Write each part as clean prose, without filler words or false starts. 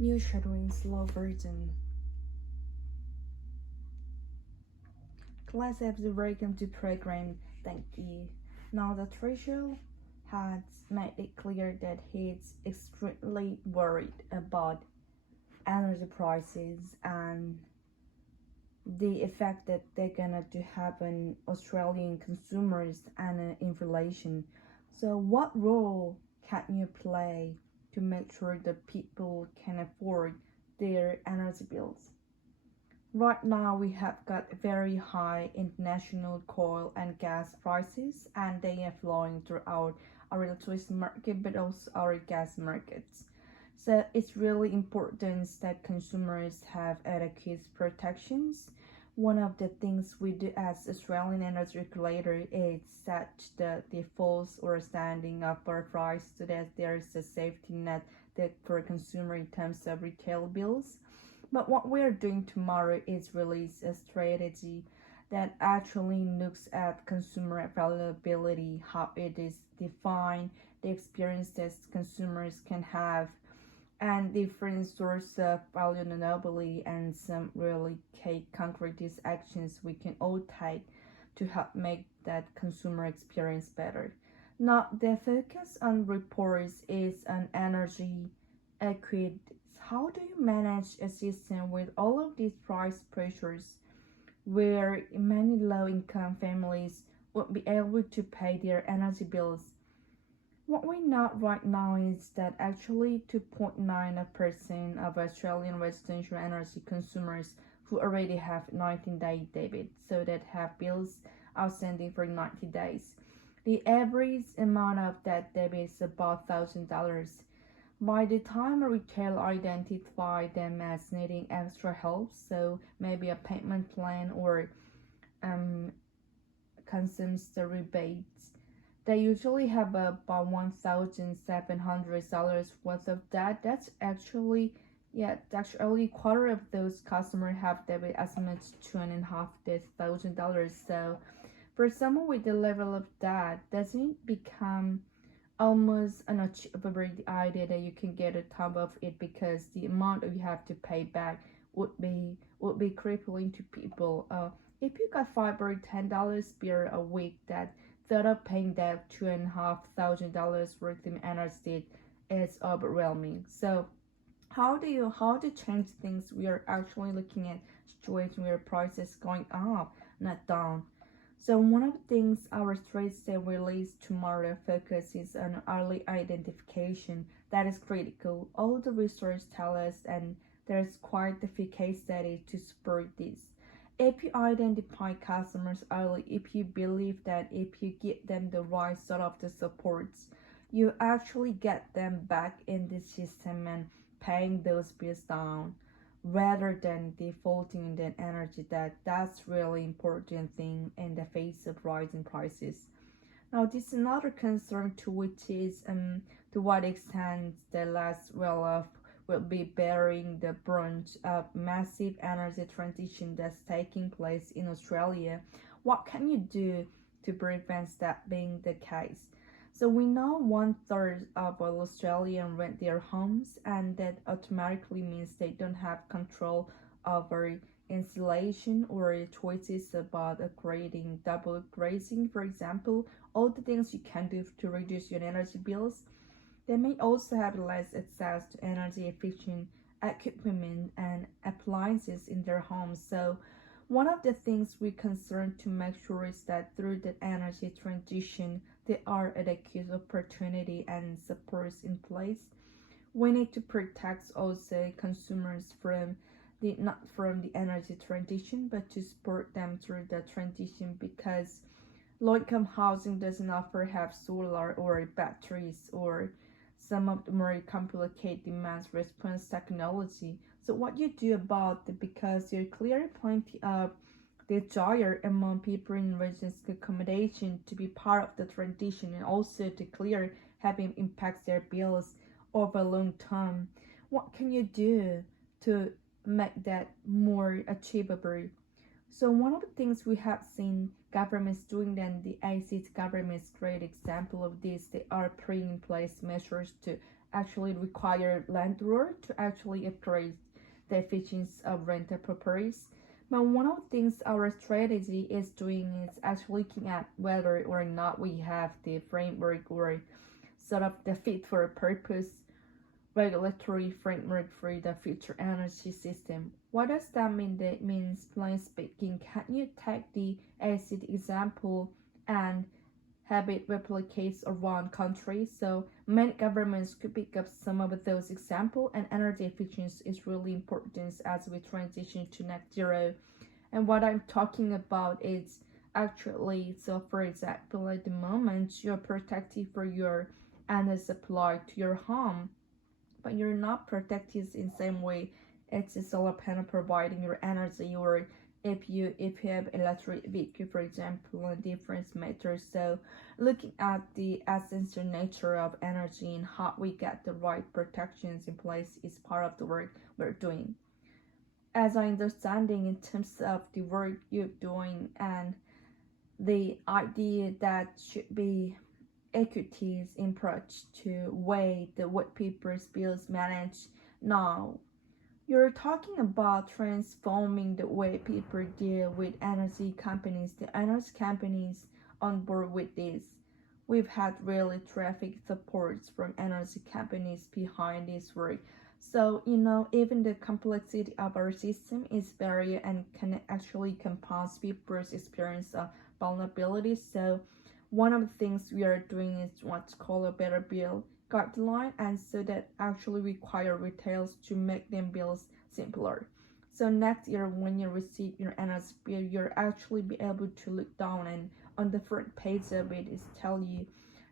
Shadowing slow version. Class episode, welcome to program. Thank you. Now the threshold has made it clear that he's extremely worried about energy prices and the effect that they're gonna to have on Australian consumers and inflation. So what role can you play to make sure that people can afford their energy bills? Right now we have got very high international coal and gas prices, and they are flowing throughout our electricity market but also our gas markets. So it's really important that consumers have adequate protections. One of the things we do as Australian energy regulator is set the defaults or standing up our price so that there's a safety net that for consumer in terms of retail bills. But what we're doing tomorrow is release a strategy that actually looks at consumer availability, how it is defined, the experiences consumers can have, and different sources of vulnerability, and some really key concrete actions we can all take to help make that consumer experience better. Now, the focus on reports is on energy equity. How do you manage a system with all of these price pressures where many low-income families won't be able to pay their energy bills? What we know right now is that actually 2.9% of Australian residential energy consumers who already have 19-day debit, so that have bills outstanding for 90 days. The average amount of that debit is about $1,000. By the time a retailer identifies them as needing extra help, so maybe a payment plan or consumes the rebates, they usually have about $1,700 worth of that. That's actually quarter of those customers have debit as much as $2,500. So for someone with the level of that, doesn't it become almost unachievable the idea that you can get a top of it, because the amount you have to pay back would be crippling to people. If you got $5 or $10 beer a week, that instead of paying that $2,500 worth of energy is overwhelming. So how to change things? We are actually looking at situation where prices going up, not down. So one of the things our strategy release tomorrow focuses on early identification. That is critical. All the research tell us, and there's quite a few case studies to support this. If you identify customers early, if you believe that if you give them the right sort of the supports, you actually get them back in the system and paying those bills down, rather than defaulting in the energy that's really important thing in the face of rising prices. Now this is another concern to which is to what extent the less well off will be bearing the brunt of massive energy transition that's taking place in Australia. What can you do to prevent that being the case? So we know 1/3 of all Australians rent their homes, and that automatically means they don't have control over insulation or choices about upgrading, double glazing, for example, all the things you can do to reduce your energy bills. They may also have less access to energy efficient equipment and appliances in their homes. So one of the things we're concerned to make sure is that through the energy transition, there are adequate opportunity and supports in place. We need to protect also consumers from not from the energy transition, but to support them through the transition, because low-income housing doesn't offer have solar or batteries or some of the more complicated demands response technology. So what you do about it, because there are clearly plenty of desire among people in residence accommodation to be part of the transition, and also to clear having impacts their bills over long term. What can you do to make that more achievable? So one of the things we have seen governments doing, then the ACT government is a great example of this. They are putting in place measures to actually require landlord to actually upgrade the efficiency of rental properties. But one of the things our strategy is doing is actually looking at whether or not we have the framework or sort of the fit for purpose regulatory framework for the future energy system. What does that mean? That means, plain speaking, can you take the acid example and have it replicates around countries? So many governments could pick up some of those examples, and energy efficiency is really important as we transition to net zero. And what I'm talking about is actually, so for example, at the moment you're protected for your energy supply to your home, but you're not protected in the same way it's a solar panel providing your energy, or if you have electric vehicle, for example, a difference matters. So looking at the essential nature of energy and how we get the right protections in place is part of the work we're doing. As I understanding in terms of the work you're doing and the idea that should be equities approach to way the wood papers bills managed now. You're talking about transforming the way people deal with energy companies. The energy companies on board with this. We've had really terrific supports from energy companies behind this work. So, even the complexity of our system is very and can actually compound people's experience of vulnerability. So one of the things we are doing is what's called a better bill guideline, and so that actually require retailers to make them bills simpler. So next year when you receive your energy bill, you'll actually be able to look down, and on the front page of it is tell you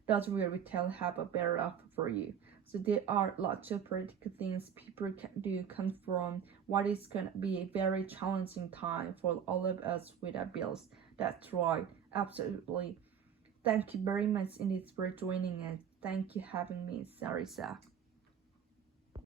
does your retail have a better offer for you. So there are lots of practical things people can do confront what is going to be a very challenging time for all of us with our bills. That's right, absolutely. Thank you very much indeed for joining us. Thank you having me, Sarisa.